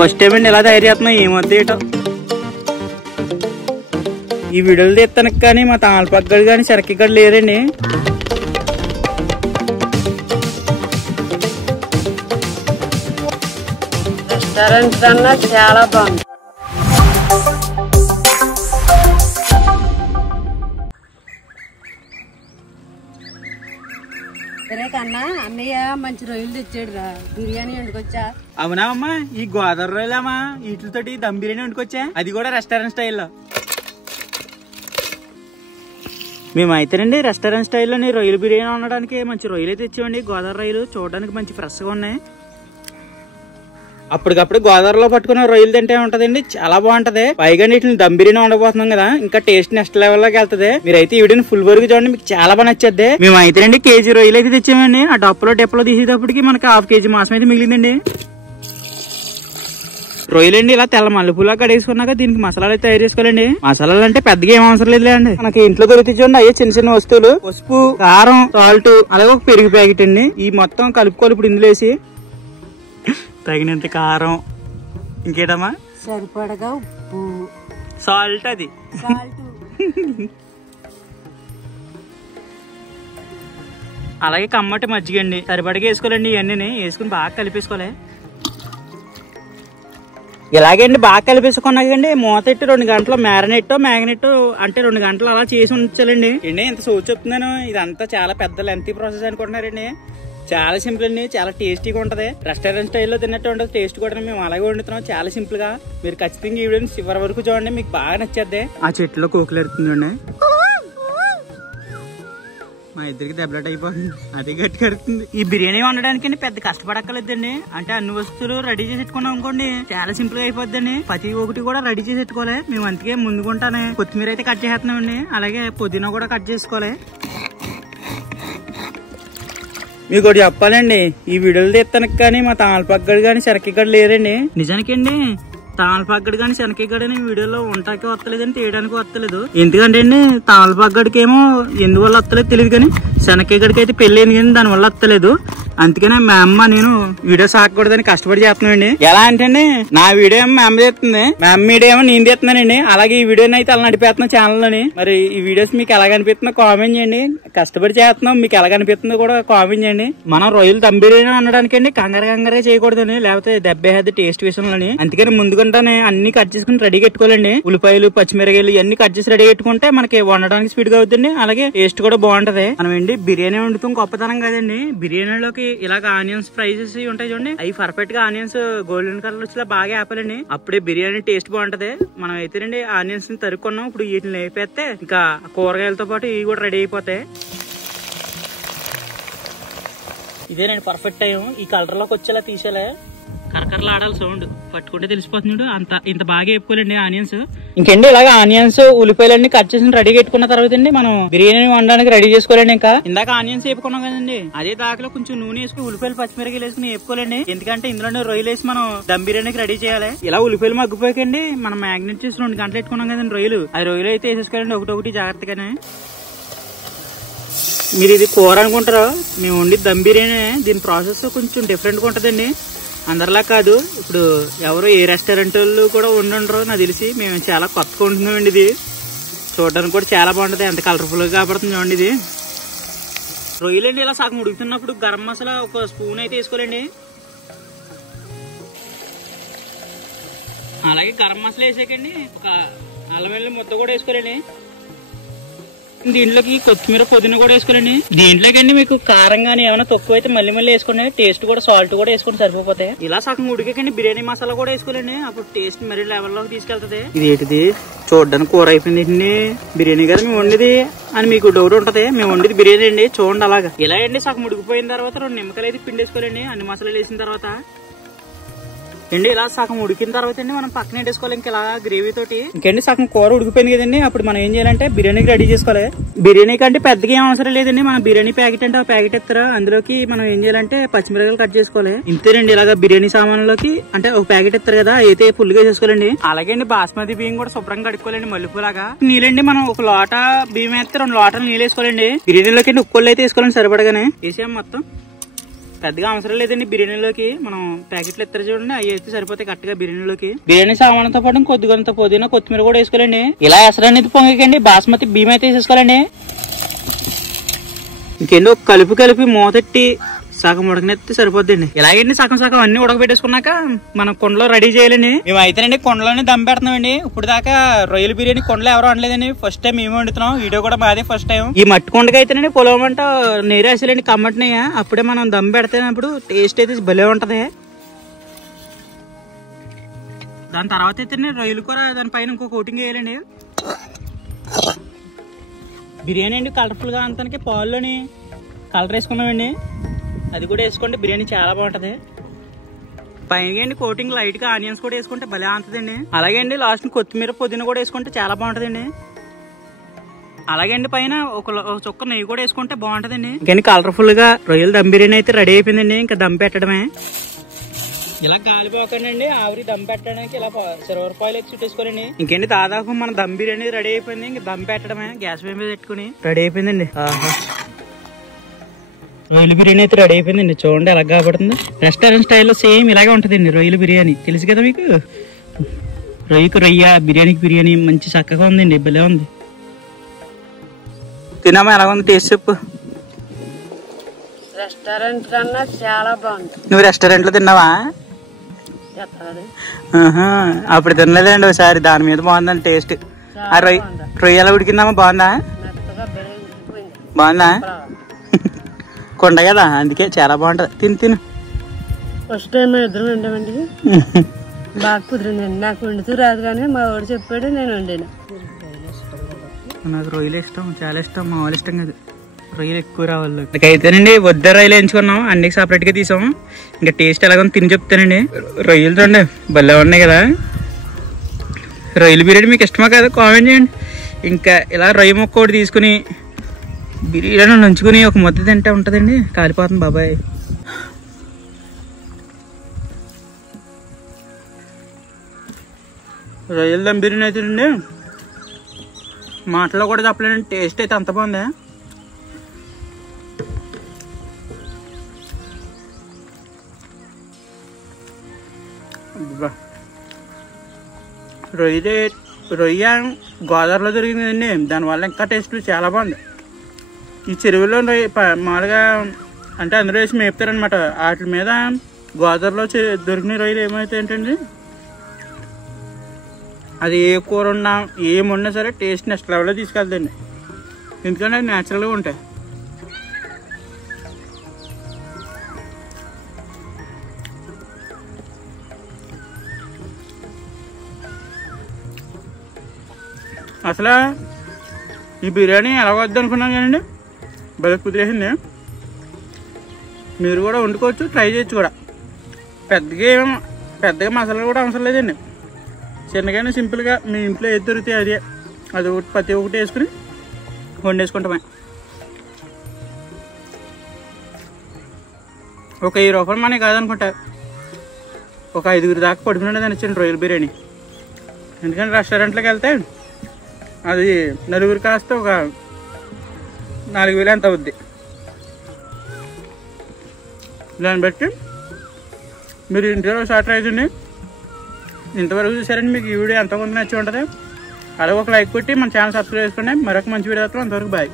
First time అండి ఎలా తయారు చేస్తున్నాం ఏమొద్దు ఏటో. ఈ వీడియోలు తీస్తానికి కానీ మా తామలపక్కడు కానీ చెరక్కిగడ లేరండి. రెస్టారెంట్ కన్నా చాలా బాగుంది. కన్నా అన్నయ్య మంచి రొయ్యలు తెచ్చాడు రా, బిర్యానీ వండుకొచ్చా. అవునా అమ్మా, ఈ గోదావరి రొయ్యలమ్మా వీటితోటి దమ్ బిర్యానీ వండుకొచ్చా, అది కూడా రెస్టారెంట్ స్టైల్లో. మేమైతేనండి రెస్టారెంట్ స్టైల్లోని రొయ్యలు బిర్యానీ వండడానికి మంచి రొయ్యలు తెచ్చామండి. గోదావరి రొయ్యలు చూడడానికి మంచి ఫ్రెష్గా ఉన్నాయి. అప్పటికప్పుడు గోదావరిలో పట్టుకున్న రొయ్యలు తింటే ఉంటదండి, చాలా బాగుంటది. పైగా వీటిని దమ్ బిర్యానీ వండబోతున్నాం కదా, ఇంకా టేస్ట్ నెక్స్ట్ లెవెల్ లోకి వెళ్తది. మీరైతే ఈ వీడియోని ఫుల్ వరకు చూడండి, మీకు చాలా బాగా నచ్చద్ది. మేము అయితేనండి కేజీ రొయ్యలు అయితే తెచ్చామండి. ఆ డప్పులో తీసేటప్పటికి మనకి హాఫ్ కేజీ మాసం అయితే మిగిలిందండి. రొయ్యలండి ఇలా తెల్ల మల్లెపూలా కడేసుకున్నాక దీనికి మసాలాలు అయితే తయారు చేసుకోవాలండి. మసాలాలు అంటే పెద్దగా ఏం అవసరం లేదు అండి, మనకి ఇంట్లో దొరికి చూడండి అయ్యే చిన్న చిన్న వస్తువులు. పసుపు, కారం, సాల్ట్, అలాగే ఒక పెరుగు ప్యాకెట్ అండి. ఈ మొత్తం కలుపుకోవాలి. ఇప్పుడు ఇందులో వేసి తగినంత కారం, ఇంకేటమ్మా సరిపడగా ఉప్పు, సాల్ట్, అది అలాగే కమ్మటి మజ్జిగండి సరిపడగా వేసుకోవాలండి. ఇవన్నీ వేసుకుని బాగా కలిపేసుకోవాలి. ఇలాగండి బాగా కలిపేసుకున్నాకండి మూతెట్టి 2 గంటలు మ్యాగ్నెట్ అంటే 2 గంటలు అలా చేసి ఉంచాలండి. అండి ఇంత సోచు చెప్తున్నాను, ఇదంతా చాలా పెద్ద లెంతీ ప్రాసెస్ అనుకుంటున్నారండి. చాలా సింపుల్ అండి, చాలా టేస్టీగా ఉంటది. రెస్టారెంట్ స్టైల్లో తిన్నట్టు ఉండదు టేస్ట్ కూడా. మేము అలాగే వండుతున్నాం చాలా సింపుల్ గా. మీరు ఖచ్చితంగా ఈ వీడియోని చివరి వరకు చూడండి, మీకు బాగా నచ్చేద్ది. ఆ చెట్టులో కోకులు ఎడుతుందండి, మా ఇద్దరికి దెబ్బలాట అయిపోతుంది, అది గట్టి కడుతుంది. ఈ బిర్యానీ వండడానికి పెద్ద కష్టపడక్కర్లేదండి. అంటే అన్ని వస్తువులు రెడీ చేసి పెట్టుకున్నాం అనుకోండి, చాలా సింపుల్ గా అయిపోద్దండి. ప్రతి ఒక్కటి కూడా రెడీ చేసి పెట్టుకోవాలి. మేము అందుకే ముందుకుంటానే కొత్తిమీర అయితే కట్ చేస్తున్నామండి, అలాగే పుదీనా కూడా కట్ చేసుకోవాలి. మీకు ఒకటి చెప్పాలండి, ఈ వీడియోలు తీస్తానికి కానీ మా తామలపక్కడు కానీ చెరక్కిగడ లేరండి. నిజానికి అండి తామలపక్కడు కానీ శనక్కిగడ వీడియోలో ఉంటాకి వస్తలేదని తీయడానికి వస్తలేదు. ఎందుకంటే అండి తామలపక్కడికి ఏమో ఎందువల్ల వస్తలేదు తెలియదు, కానీ శనక్కిగడికి అయితే పెళ్లి అయింది కానీ దాని వల్ల వస్తలేదు. అందుకనే మా అమ్మ నేను వీడియో సాగకూడదని కష్టపడి చేస్తున్నామండి. ఎలా అంటే అండి నా వీడియో ఏమో మా అమ్మ చేస్తుంది, మా అమ్మ వీడియో ఏమో నేను చేస్తున్నానండి. అలాగే ఈ వీడియోని అయితే అలా నడిపేస్తున్నాం ఛానల్ లోని. మరి ఈ వీడియోస్ మీకు ఎలా కనిపిస్తుందో కామెంట్ చేయండి. కష్టపడి చేస్తున్నాం, మీకు ఎలా కనిపిస్తుందో కూడా కామెంట్ చేయండి. మనం రొయ్యలు దమ్ బిర్యానీ అనడానికి అండి కంగారే చేయకూడదని, లేకపోతే దెబ్బేది టేస్ట్ విషయంలోని. అందుకని ముందుకుంటానే అన్ని కట్ చేసుకుని రెడీ పెట్టుకోవాలండి. ఉల్లిపాయలు, పచ్చిమిరకాయలు ఇవన్నీ కట్ చేసి రెడీ పెట్టుకుంటే మనకి వండడానికి స్పీడ్ గా అవుతుంది, అలాగే టేస్ట్ కూడా బాగుంటది. మనం ఏంటి బిర్యానీ వండుతాం గొప్పతనం కదండి. బిర్యానీలోకి ఇలాగ ఆనియన్స్ ఫ్రై చేసి ఉంటాయి చూడండి, అవి పర్ఫెక్ట్ గా ఆనియన్స్ గోల్డెన్ కలర్ వచ్చేలా బాగా ఆపాలండి. అప్పుడే బిర్యానీ టేస్ట్ బాగుంటది. మనం అయితేనండి ఆనియన్స్ ని తరుక్కున్నాం, ఇప్పుడు వీటిని వేపేస్తే ఇంకా కూరగాయలతో పాటు ఇవి కూడా రెడీ అయిపోతాయి. ఇదేనండి పర్ఫెక్ట్ టైం. ఈ కలర్ లోకి వచ్చేలా తీసేలే, కరకరలు ఆడాలి సౌండ్ పట్టుకుంటే తెలిసిపోతుంది. ఇంత బాగా వేపుకోలేండి ఆనియన్స్. ఇంకండి ఇలాగ ఆనియన్స్ ఉల్లిపాయలన్నీ కట్ చేసి రెడీ పెట్టుకున్న తర్వాత అండి మనం బిర్యానీ వండడానికి రెడీ చేసుకోవాలండి. ఇంకా ఇందాక ఆనియన్స్ వేపుకున్నాం కదండి, అదే దాకలో కొంచెం నూనె వేసుకుని ఉల్లిపాయలు పచ్చిమిరకాయలు వేసుకుని వేపుకోలేండి. ఎందుకంటే ఇందులోనే రొయ్యలు వేసి మనం దమ్ బిర్యానీకి రెడీ చేయాలి. ఇలా ఉల్లిపాయలు మగ్గిపోకండి మనం మ్యాగ్నెట్ చేసి 2 గంటలు పెట్టుకున్నాం కదండి రొయ్యలు, ఆ రొయ్యలు అయితే వేసేసుకోవాలండి ఒకటి జాగ్రత్తగానే. మీరు ఇది కూర అనుకుంటారా, మేము వండి దమ్ బిర్యానీ. దీని ప్రాసెస్ కొంచెం డిఫరెంట్ గా ఉంటదండి, అందరిలా కాదు. ఇప్పుడు ఎవరు ఏ రెస్టారెంట్ వాళ్ళు కూడా ఉండరు నాకు తెలిసి. మేము చాలా కొత్తగా ఉంటున్నామండి. ఇది చూడడానికి కూడా చాలా బాగుంటది, ఎంత కలర్ఫుల్ గా కాబడుతుంది చూడండి. ఇది రొయ్యలండి ఇలా సగం ఉడుకుతున్నప్పుడు గరం మసాలా 1 స్పూన్ అయితే వేసుకోవాలండి. అలాగే గరం మసాలా వేసాకండి ఒక అల్లం వెల్లుల్లి ముద్ద కూడా వేసుకోవాలండి. దీంట్లోకి కొత్తిమీర పుదీనా కూడా వేసుకోవాలండి. దీంట్లోకి మీకు కారం గానీ ఏమైనా తక్కువ అయితే మళ్ళీ వేసుకోండి. టేస్ట్ కూడా సాల్ట్ కూడా వేసుకుని సరిపోతాయి. ఇలా సగం ఉడికండి బిర్యానీ మసాలా కూడా వేసుకోవాలండి, అప్పుడు టేస్ట్ మరీ లెవెల్లోకి తీసుకెళ్తుంది. ఇది ఏంటిది చూడడానికి కూర అయిపోయింది, బిర్యానీ గారు మేము వండేది అని మీకు డౌట్ ఉంటది. మేము వండేది బిర్యానీ అండి, చూడండి అలాగా. ఇలా అండి సగం ఉడికిపోయిన తర్వాత 2 నిమ్మకాయలు అయితే పిండేసుకోవాలండి అన్ని మసాలాలు వేసిన తర్వాత. అండి ఇలా సగం ఉడికిన తర్వాత అండి మనం పక్కన వేసుకోవాలి ఇంకా ఇలా గ్రేవీ తోటి. ఇంకండి సగం కూర ఉడికిపోయింది కదండి, అప్పుడు మనం ఏం చేయాలంటే బిర్యానీకి రెడీ చేసుకోవాలి. బిర్యానీకి అంటే పెద్దగా ఏం అవసరం లేదండి, మన బిర్యానీ ప్యాకెట్ అంటే ఆ ప్యాకెట్ ఎత్తారా, అందులోకి మనం ఏం చేయాలంటే పచ్చిమిరకాయలు కట్ చేసుకోవాలి. ఇంతేనండి. ఇలాగా బిర్యానీ సామాన్లోకి అంటే ఒక ప్యాకెట్ ఎత్తారు కదా, అయితే ఫుల్ గా చేసుకోవాలండి. అలాగే అండి బాస్మతి బియ్యం కూడా శుభ్రంగా కడుక్కోవాలండి మల్లెపూలాగా. నీళ్ళండి మనం 1 లోట బియ్యం వేస్తే 2 లోటలు నీళ్ళు వేసుకోవాలండి. బిర్యానీలోకి ఉప్పులు అయితే వేసుకోవాలండి సరిపడగానే. వేసాం మొత్తం పెద్దగా అవసరం లేదండి బిర్యానీలోకి. మనం ప్యాకెట్లు ఎత్తారు చూడండి, అవి వేస్తే సరిపోతాయి కరెక్ట్గా బిర్యానీలోకి. బిర్యానీ సామాన్లతో పాటు కొద్దిగంత పుదీనా కొత్తిమీర కూడా వేసుకోవాలండి. ఇలా ఎసరు అనేది పొంగకండి, బాస్మతి బియ్యం అయితే వేసేసుకోవాలండి. ఇంకేంటి ఒక కలిపి మూతెట్టి సగం ఉడకనెత్తే సరిపోద్దండి. ఇలాగండి సగం అన్ని ఉడకబెట్టేసుకున్నాక మనం కుండలో రెడీ చేయాలండి. మేము అయితేనండి కుండలోనే దమ్ పెడుతున్నామండి. ఇప్పుడు దాకా రొయ్యల బిర్యానీ కుండలో ఎవరో అనలేదండి, ఫస్ట్ టైం మేము వండుతున్నాం. వీడియో కూడా మాదే ఫస్ట్ టైం. ఈ మట్టి కుండకి అయితేనండి పొలవమంట నీరేసాలండి కమ్మటినయ్య. అప్పుడే మనం దమ్ పెడితేనప్పుడు టేస్ట్ అయితే భలే ఉంటది. దాని తర్వాత అయితే రొయ్యలు కూర దానిపైన ఇంకో కోటింగ్ వేయాలండి. బిర్యానీ అండి కలర్ఫుల్ గా అంతానికి పాల్లోని కలర్ వేసుకున్నామండి, అది కూడా వేసుకోండి. బిర్యానీ చాలా బాగుంటది. పైన అండి కోటింగ్ లైట్ గా ఆనియన్స్ కూడా వేసుకుంటే భలే అంతదండి. అలాగే అండి లాస్ట్ కొత్తిమీర పుదీనా కూడా వేసుకుంటే చాలా బాగుంటదండి. అలాగే అండి పైన ఒక చుక్క నెయ్యి కూడా వేసుకుంటే బాగుంటదండి. ఇంకండి కలర్ఫుల్ గా రొయ్యల దమ్ బిర్యానీ అయితే రెడీ అయిపోయిందండి. ఇంకా దమ్ పెట్టడమే. ఇలా గాలిపోకండి ఆవిరి దమ్ పెట్టడానికి ఇలా సిల్వర్ ఫాయిల్ ఎక్కి చుట్టేసుకోవాలండి. ఇంకేంటి దాదాపు మన దమ్ బిర్యానీ రెడీ అయిపోయింది. ఇంకా దమ్ పెట్టడమే. గ్యాస్ మీద పెట్టుకుని రెడీ అయిపోయిందండి. రొయ్యల బిర్యానీ అయితే రెడీ అయిపోయిందండి. చూడండి ఎలా కాబడుతుంది. రెస్టారెంట్ స్టైల్లో సేమ్ ఇలాగే ఉంటదండి రొయ్యల బిర్యానీ. తెలుసు కదా మీకు. రొయ్య బిర్యానీకి బిర్యానీ మంచి చక్కగా ఉందండి, భలే ఉంది. తిన్నామా, ఎలా ఉంది టేస్ట్ చెప్పు. రెస్టారెంట్ కన్నా చాలా బాగుంది. నువ్వు రెస్టారెంట్ లో తిన్నావా? అప్పుడు తినలేదండి ఒకసారి. దాని మీద బాగుందండి టేస్ట్. ఆ రొయ్య ఎలా ఉడికిందామా, బాగుందా? బాగుందా? కొండ కదా అందుకే చాలా బాగుంటది. తిను ఫస్ట్ టైం ఇద్దరు వండామండి, బాగా కుదిరిందండి. నాకు వండుతూ రాదు కానీ మా వాడు చెప్పాడు, నేను వండాను. నాకు రొయ్యలు ఇష్టం, చాలా ఇష్టం. మా వాళ్ళు ఇష్టం కాదు, రొయ్యలు ఎక్కువ రావాలి. అయితేనండి వద్ద రొయ్యలు ఎంచుకున్నాం, అన్నికి సపరేట్ గా తీసాం. ఇంకా టేస్ట్ ఎలాగో తిని చెప్తానండి. రొయ్యలు చూడండి భలే ఉన్నాయి కదా. రొయ్యల బిర్యానీ మీకు ఇష్టమా కదా కామెంట్ చేయండి. ఇంకా ఇలా రొయ్య ముక్క ఒకటి తీసుకుని బిర్యానీ నంచుకుని ఒక ముద్ద తింటే ఉంటదండి, కాలిపోతుంది బాబాయ్. రొయ్యల దమ్ బిర్యానీ అయితే అండి మాటలో కూడా చెప్పలేనండి, టేస్ట్ అయితే అంత బాగుంది. రొయ్య గోదావరిలో దొరికిందండి, దానివల్ల ఇంకా టేస్ట్ చాలా బాగుంది. ఈ చెరువులో మామూలుగా అంటే అందరూ వేసి మేపుతారనమాట. వాటి మీద గోదావరిలో దొరికిన రొయ్యలు ఏమైతే ఏంటండి, అది ఏ కూర ఉన్నా ఏమున్నా సరే టేస్ట్ నెక్స్ట్ లెవెల్లో తీసుకెళ్తాండి. ఎందుకంటే అది న్యాచురల్గా ఉంటాయి. అసలు ఈ బిర్యానీ ఎలా వద్దు అనుకున్నాను కానండి, భలే కుదిరేసింది. మీరు కూడా వండుకోవచ్చు, ట్రై చేయొచ్చు కూడా. పెద్దగా మసాలాలు కూడా అవసరం లేదండి. చిన్నగానే సింపుల్గా మీ ఇంట్లో ఏది దొరికితే అది ప్రతి ఒక్కటి వేసుకుని వండేసుకుంటామే. ఒక 10 రూపాయలు మనకి కాదనుకుంటా, ఒక 5గురు దాకా పడుకునే దానిచ్చండి రొయ్యల బిర్యానీ. ఎందుకంటే రెస్టారెంట్లోకి వెళ్తే అది 4గురు కాస్తే ఒక 4,000 ఎంత అవుద్ది. దాన్ని బట్టి మీరు ఇంట్లో ఒకసారి ట్రై చేయండి. ఇంతవరకు చూసారండి, మీకు ఈ వీడియో ఎంతమంది నచ్చి ఉంటుంది. అలాగే ఒక లైక్ కొట్టి మన ఛానల్ సబ్స్క్రైబ్ చేసుకోండి. మరొక మంచి వీడియో అంతవరకు బాయ్.